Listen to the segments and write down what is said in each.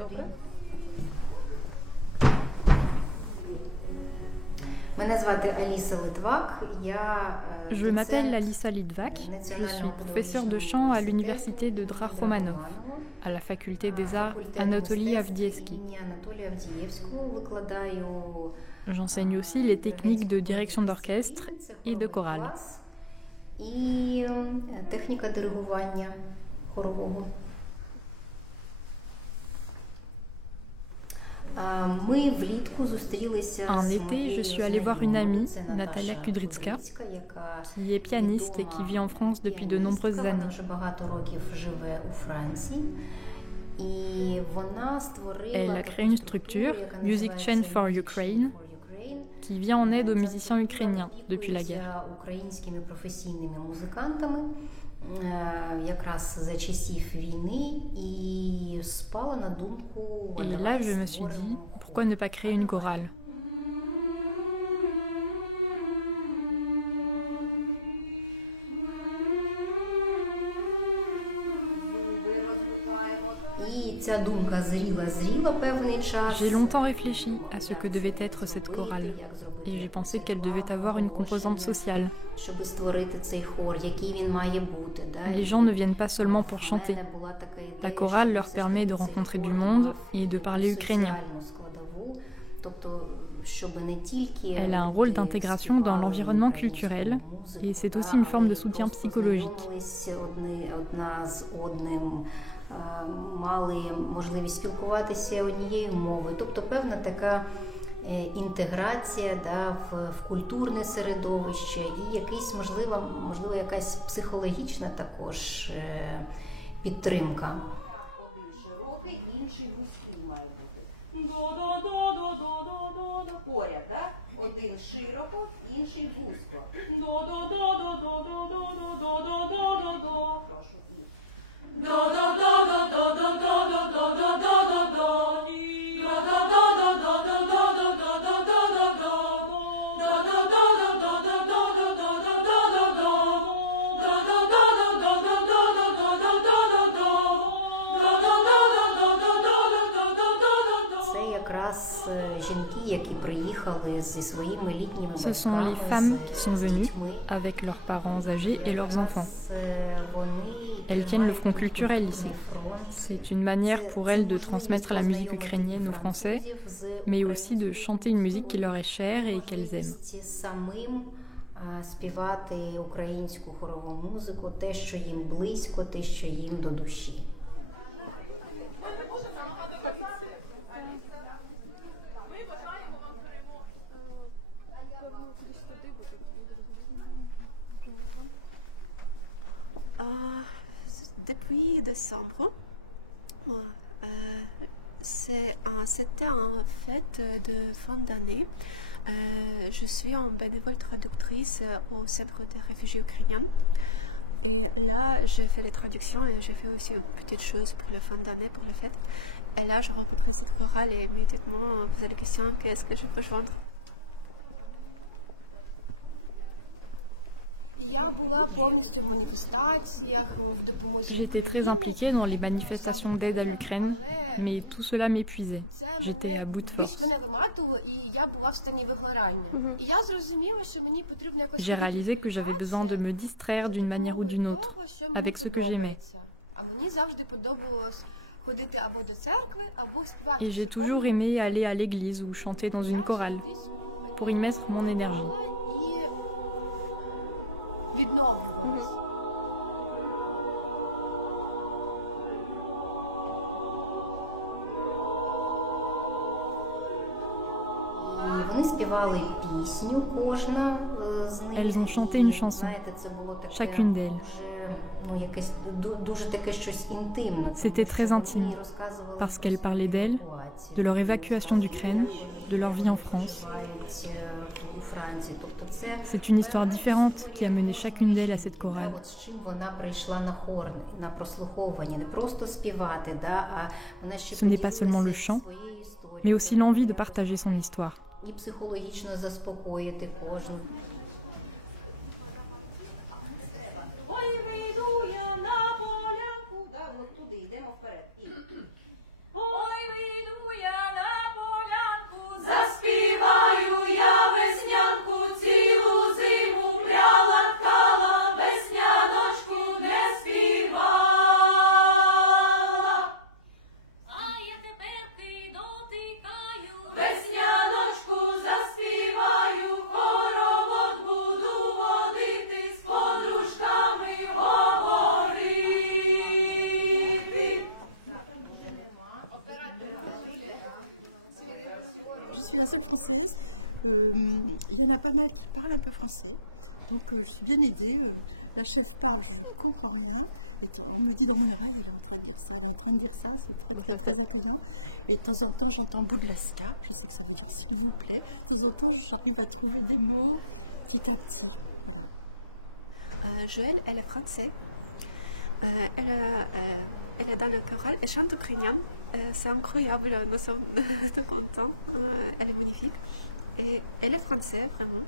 Добре. Je m'appelle Alissa Litvak, je suis professeure de chant à l'université de Drahomanov, à la faculté des arts Anatoly Avdiivski. J'enseigne aussi les techniques de direction d'orchestre et de chorale. En été, je suis allée voir une amie, Natalia Kudrytska, qui est pianiste et qui vit en France depuis de nombreuses années. Elle a créé une structure, Music Chain for Ukraine, qui vient en aide aux musiciens ukrainiens depuis la guerre. Et là, je me suis dit, pourquoi ne pas créer une chorale ? J'ai longtemps réfléchi à ce que devait être cette chorale et j'ai pensé qu'elle devait avoir une composante sociale. Les gens ne viennent pas seulement pour chanter. La chorale leur permet de rencontrer du monde et de parler ukrainien. Elle a un rôle d'intégration dans l'environnement culturel et c'est aussi une forme de soutien psychologique. Мали можливість спілкуватися однією мовою, тобто певна така інтеграція в культурне середовище і якийсь, можливо, якась психологічна також підтримка. Широкий, інший вузький має бути. Поряд, так? Один широко, інший вузько. Ce sont les femmes qui sont venues avec leurs parents âgés et leurs enfants. Elles tiennent le front culturel ici. C'est une manière pour elles de transmettre la musique ukrainienne aux Français, mais aussi de chanter une musique qui leur est chère et qu'elles aiment. Співати українську хорову музику, те, що їм близько, те, що їм до душі. Depuis décembre, c'était en fête de fin d'année. Je suis en bénévole traductrice au Centre des réfugiés ukrainiens. Et là, j'ai fait les traductions et j'ai fait aussi une petite chose pour la fin d'année, pour les fêtes. Et là, je rencontre cette chorale et immédiatement, posé la question, qu'est-ce que je peux joindre? J'étais très impliquée dans les manifestations d'aide à l'Ukraine, mais tout cela m'épuisait. J'étais à bout de force. J'ai réalisé que j'avais besoin de me distraire d'une manière ou d'une autre, avec ce que j'aimais. Et j'ai toujours aimé aller à l'église ou chanter dans une chorale, pour y mettre mon énergie. Elles ont chanté une chanson, chacune d'elles. C'était très intime, parce qu'elles parlaient d'elles, de leur évacuation d'Ukraine, de leur vie en France. C'est une histoire différente qui a mené chacune d'elles à cette chorale. Ce n'est pas seulement le chant, mais aussi l'envie de partager son histoire. Ой, version française, il y en a pas mal qui parlent un peu français. Donc je suis bien aidée. La chef parle, je comprends rien. On me dit dans mon oreille, elle est en train de dire ça, elle est en train de dire ça, c'est très intelligent. Et de temps en temps, j'entends bout de la scarpe, je sais que ça veut dire s'il vous plaît. De temps en temps, j'arrive à trouver des mots qui tapent ça. Joël, elle est française. Elle est dans le choral, elle chante ukrainien. C'est incroyable, nous sommes tout contents. Elle est magnifique. Et elle est française, vraiment.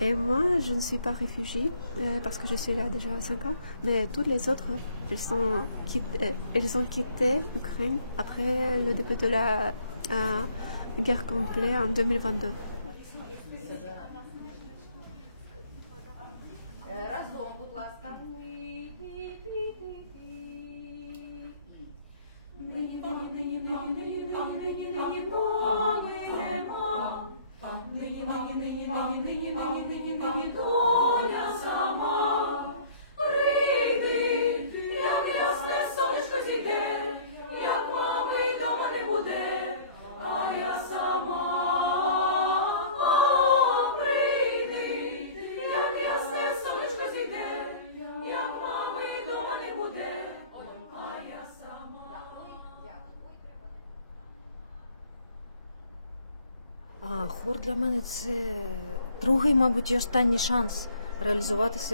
Et moi, je ne suis pas réfugiée parce que je suis là déjà 5 ans. Mais toutes les autres, elles ont quitté l'Ukraine après le début de la guerre complète en 2022.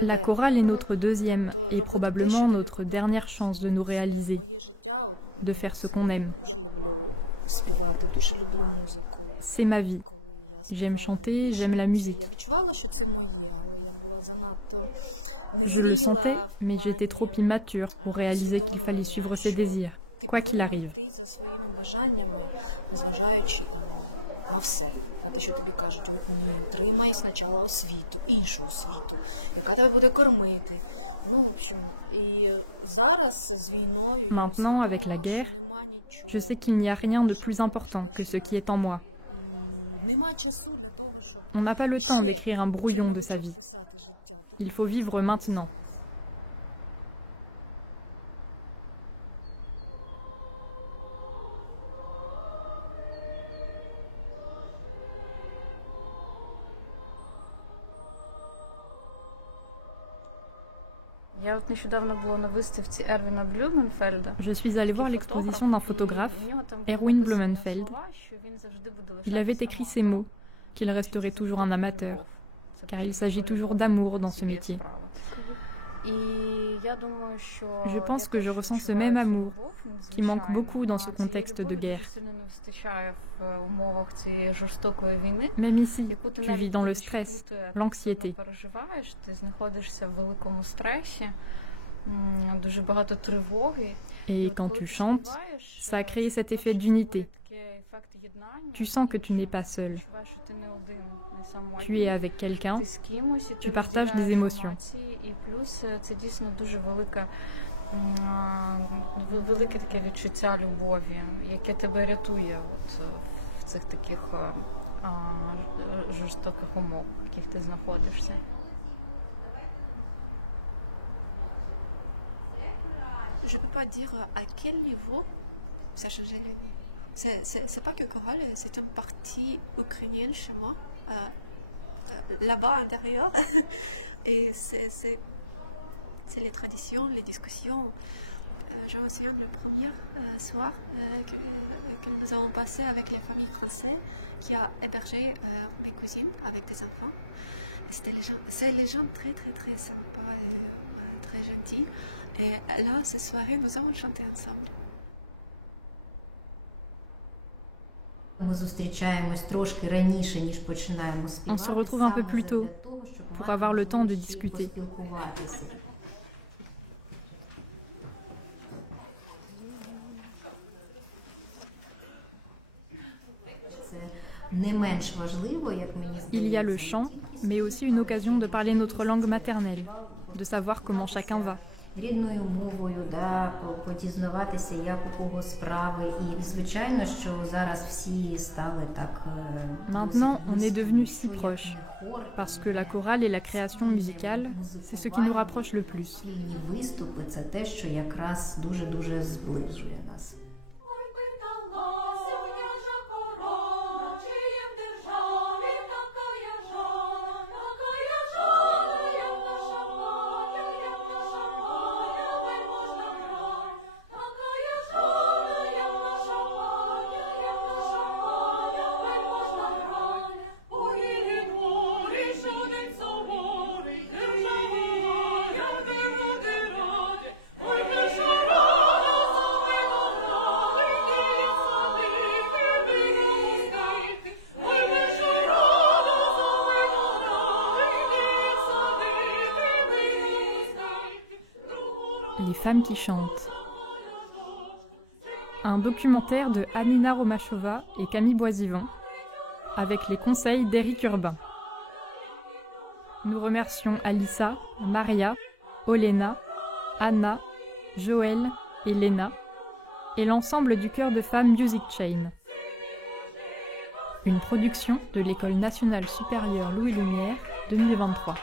La chorale est notre deuxième et probablement notre dernière chance de nous réaliser, de faire ce qu'on aime. C'est ma vie. J'aime chanter, j'aime la musique. Je le sentais, mais j'étais trop immature pour réaliser qu'il fallait suivre ses désirs, quoi qu'il arrive. Maintenant, avec la guerre, je sais qu'il n'y a rien de plus important que ce qui est en moi. On n'a pas le temps d'écrire un brouillon de sa vie. Il faut vivre maintenant. Je suis allée voir l'exposition d'un photographe, Erwin Blumenfeld. Il avait écrit ces mots, qu'il resterait toujours un amateur, car il s'agit toujours d'amour dans ce métier. Je pense que je ressens ce même amour, qui manque beaucoup dans ce contexte de guerre. Même ici, tu vis dans le stress, l'anxiété. Et quand tu chantes, ça a créé cet effet d'unité. Tu sens que tu n'es pas seul. Tu es avec quelqu'un, tu partages des émotions. Велике таке відчуття любові, яке тебе рятує в цих таких жорстоких умовах, в яких ти знаходишся. Je ne peux pas dire à quel niveau ça a changé. C'est pas que chorale, c'est une partie ukrainienne chez moi, là-bas à l'intérieur. Et c'est les traditions, les discussions. Je me souviens le premier soir que nous avons passé avec les familles françaises qui a hébergé mes cousines avec des enfants. C'est les gens très très très sympas, très gentils. Et là, cette soirée, nous avons chanté ensemble. On se retrouve un peu plus tôt pour avoir le temps de discuter. Il y a le chant, mais aussi une occasion de parler notre langue maternelle, de savoir comment chacun va. Рідною мовою, подізнаватися, як у кого справи. І, звичайно, що зараз всі стали так... Maintenant, on est devenus si proches, parce que la chorale et la création musicale, c'est ce qui nous rapproche le plus. Спільні виступи – це те, що якраз дуже-дуже зближує нас. femmes qui chantent. Un documentaire de Anina Romachova et Camille Boisivant, avec les conseils d'Éric Urbain. Nous remercions Alissa, Maria, Olena, Anna, Joël et Léna, et l'ensemble du chœur de femmes Music Chain. Une production de l'École nationale supérieure Louis Lumière 2023.